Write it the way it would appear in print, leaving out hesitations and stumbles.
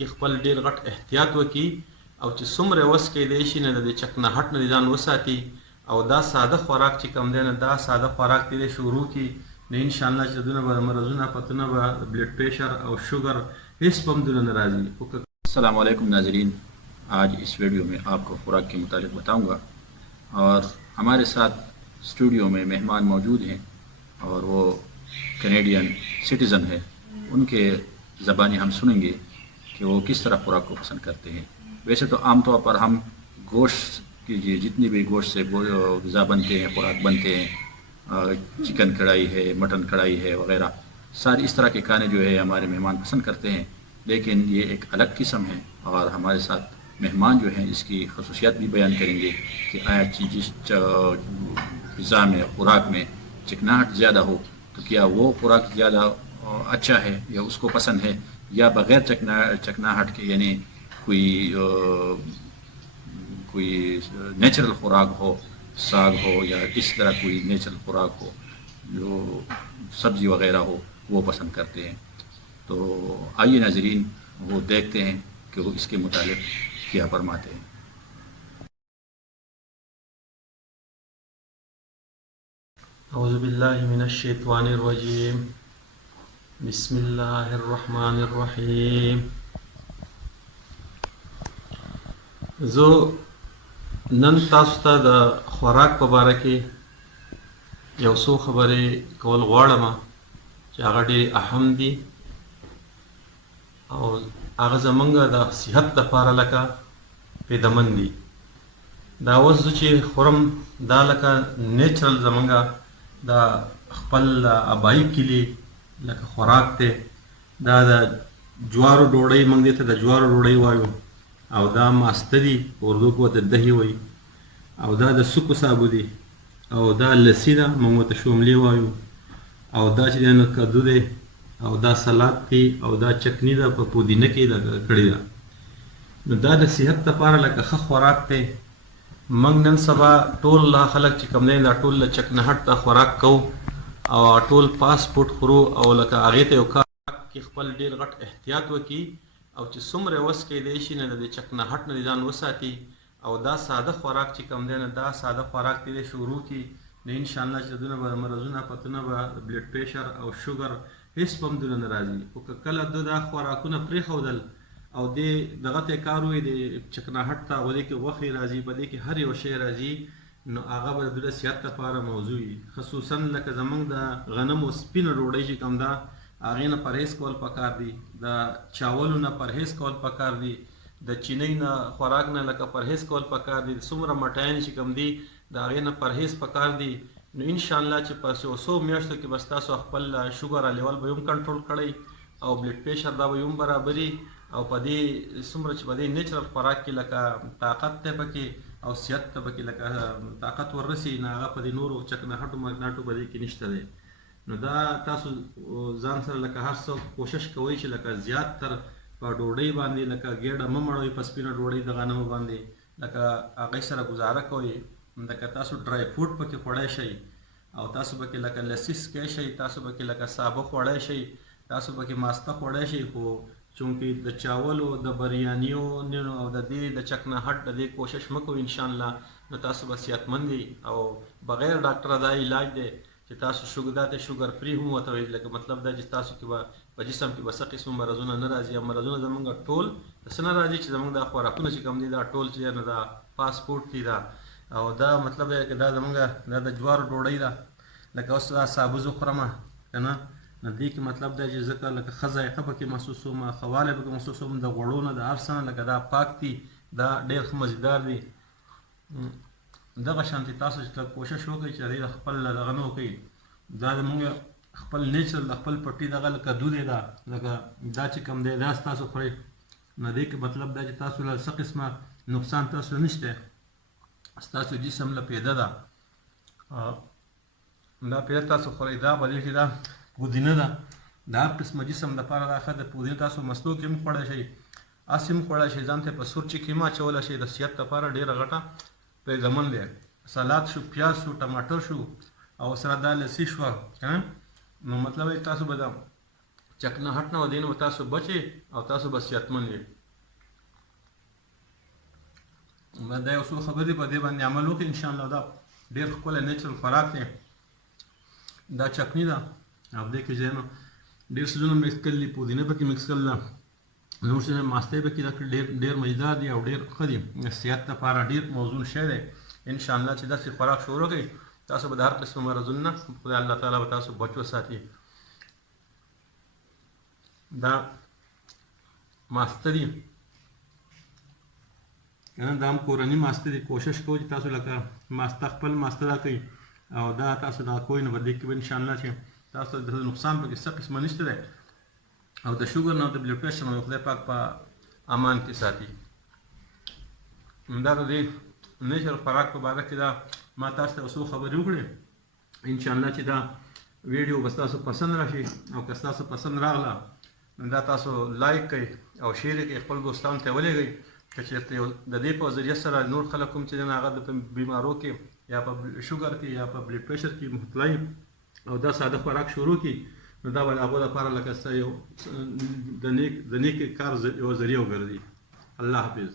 کې خپل ډیر غټ احتیاط وکړي او چې څومره وس کېدی شي نه د چکنهټ نه ځان وساتي او دا ساده خوراک چې کم دی نه دا ساده خوراک دی شروع کړي نو انشاءالله چې دونه به مرضونه پتونه به بلڈ پریشر اور شوگر اس پم دونه نه راځي. السلام علیکم ناظرین، آج اس ویڈیو میں آپ کو خوراک کے متعلق بتاؤں گا اور ہمارے ساتھ اسٹوڈیو میں مہمان موجود ہیں اور وہ کینیڈین سٹیزن ہے. ان کے زبانی ہم سنیں گے کہ وہ کس طرح خوراک کو پسند کرتے ہیں. ویسے تو عام طور پر ہم گوشت کی جتنی بھی گوشت سے غذا بنتے ہیں، خوراک بنتے ہیں، چکن کڑھائی ہے، مٹن کڑھائی ہے وغیرہ، ساری اس طرح کے کھانے جو ہے ہمارے مہمان پسند کرتے ہیں. لیکن یہ ایک الگ قسم ہے اور ہمارے ساتھ مہمان جو ہیں اس کی خصوصیات بھی بیان کریں گے کہ آیا جس غذا میں خوراک میں چکناہٹ زیادہ ہو تو کیا وہ خوراک زیادہ اچھا ہے یا اس کو پسند ہے، یا بغیر چکناہٹ کے یعنی کوئی نیچرل خوراک ہو، ساگ ہو یا اس طرح کوئی نیچرل خوراک ہو جو سبزی وغیرہ ہو وہ پسند کرتے ہیں. تو آئیے ناظرین وہ دیکھتے ہیں کہ وہ اس کے متعلق کیا فرماتے ہیں. اعوذ باللہ من الشیطان الرجیم، بسم اللہ الرحمن الرحیم. زه نن تاسو ته د خوراک په باره کې یو څو خبرې کول غواړم چې هغه ډېرې اهم دي او هغه زمونږ د صحت دپاره لکه فایدهمند دي. دا اوس زه چې خورم دا لکه نیچرل زمونږ د خپل آبایي کلي لکه خوراک دی. دا د جوارو ډوډۍ موږ دې ته د جوارو ډوډۍ وایو او دا ماسته دي، اردو کې ورته دهي وایي، او دا د سکو سابو دي، او دا لسی ده موږ ورته شوملې وایو، او دا چې دی نو کدو دی، او دا سلاد دی، او دا چکني ده په پودینه کې کړې ده. نو دا د صحت لپاره لکه ښه خوراک دی. موږ نن سبا ټول خلک چې کوم دی دا ټول له چکنهټ ته خوراک کوو او ټول فاسټ فوډ خورو او لکه هغې ته یو کار کې خپل ډېر غټ احتیاط وکړي او چې څومره وس کېدی شي نه د چکنهټ نه ځان وساتي او دا ساده خوراک چې کوم دی نه دا ساده خوراک دی شروع کړي نو انشاءالله چې دونه به مرضونه پتونه به بلډ پریشر او شوګر هېڅ به هم دونه نه راځي. خو که کله ده دا خوراکونه پرېښودل او دې دغه ته کار وایي د چکنهټ ته په دې کې غوښې راځي، په دې کې هر یو شی راځي، نو هغه به د دوی د صحت لپاره موضوع وي. خصوصا لکه زموږ د غنمو سپینه ډوډۍ چې کوم ده هغې نه پرهیز کول پکار دي، د چاولو نه پرهیز کول پکار دي، د چینۍ نه خوراک نه لکه پرهیز کول پکار دي، څومره مټاین چې کوم دي د هغې نه پرهیز پکار دي. نو انشاءالله چې په څو میاشتو کې به ستاسو خپل شوګر لیول به هم کنټرول کړئ او بلډ پریشر دا به هم برابري او په دې څومره چې په دې نیچرل خوراک کې لکه طاقت دی پکې او صحت ته پکې لکه طاقت وررسي نه هغه په دې نورو چکنهټو مکناټو په دې کې نشته دی. نو دا تاسو ځان سره لکه هر څه کوشش کوئ چې لکه زیات تر په ډوډۍ باندې لکه ګېډه مه مړوئ په سپینه ډوډۍ د غنمو باندې، لکه هغې سره ګزاره کوئ. لکه تاسو ډرای فروټ پکې خوړی شئ او تاسو پکې لکه لسی څکی شئ، تاسو پکې لکه سابه خوړی شئ، تاسو پکې ماسته خوړی شئ. خو چونکې د چاولو د بریانیو او د دې د چکنهټ د دې کوشش مه کوئ انشاءالله نو تاسو به صحتمند وي او بغیر ډاکټره دا علاج دی چې تاسو دا ته شوګر فری هم ورته وایي. لکه مطلب دا چې تاسو کې به په جسم کې به څه قسم مرضونه نه راځي او مرضونه زمونږ ټول څه نه راځي چې زمونږ دا خوراکونه چې کوم دي دا ټول چې نه دا فاسټ فوډ دي دا او دا مطلب دی چې دا زمونږ دا د جوارو ډوډۍ ده. لکه اوس دا سابه زه خورم که نه نو دې کې مطلب دی چې ځکه لکه ښه ذایقه پکې محسوسوم، ښه والی پکې محسوسوم، د غوړو نه د هر څه نه لکه دا پاک دي، دا ډېر ښه مزیدار دي. دغه شانتې تاسو چې کوشش وکړئ چې د خپل دغه نه وکړئ. دا زمونږ خپل نیچرل د خپل پټي دغه لکه دود دی، دا لکه دا چې کوم دی دا ستاسو خورئ نو دې کې مطلب دا چې تاسو له څه قسمه نقصان تاسو نشته، ستاسو جسم له پیدا ده دا پیدا تاسو خورئ. دا په دې کې دا پودینه ده، د هر قسمه جسم لپاره دا ښه ده. پودینه تاسو مستو کې هم خوړی شئ، هسې هم خوړی شئ، ځان ته په سور چې کې هم اچولی شئ. د صحت لپاره ډېره غټه فایدهمند دی. سلاد شو، پیاز شو، ټماټر شو او سره دا لسی شوه، نو مطلب تاسو به دا چک نه هټ نه ودین او تاسو بچي او تاسو بس صحتمند یې. دا یو څو خبرې په دې باندې عمل وکړئ ان شاء الله. دا ډېر ښکلی نیچرل خوراک دی. دا چکني ده او دې کې ځای نو ډېر څیزونه مکس کړي، پودینه پکې مکس کړل ده، نور څه ماستی پکې دا ډېر مزیدار دي او ډېر ښه دي، صحت لپاره ډېر موزون شی دی. ان شاء الله چې داسې خوراک شروع کړئ تاسو به د هر قسم مرضونو نه خدای الله تعالی به تاسو بچ وساتي. دا ماسته دي کنه، دا هم کورني ماسته دي. کوشش کوئ چې تاسو لکه ماسته خپل ماسته دا کوئ او دا تاسو دا کوئ نو به دې کې به انشاءالله چې تاسو ته د نقصان پکې څه قسمه نشته دی او د شوګر نه او د بلډ پریشر نه خدای پاک په امان کې ساتي. دا د دې نیچرل خوراک په باره کې دا ما تاسو ته څو خبرې وکړې. انشاءالله چې دا ویډیو به ستاسو پسند راشي او که ستاسو پسند راغله نو دا تاسو لایک کړئ او شیر یې کړئ، خپل دوستانو ته ولېږئ. که چېرته د دې په ذریعه سره نور خلک کوم چې هغه د بیمارو کې یا په شوګر کې یا په بلډ پریشر کې مبتلا او دا ساده خوراک شروع کړي نو دا به د هغو لپاره لکه څه یو د نیک کار یو ذریعه وګرځي. الله حافظ.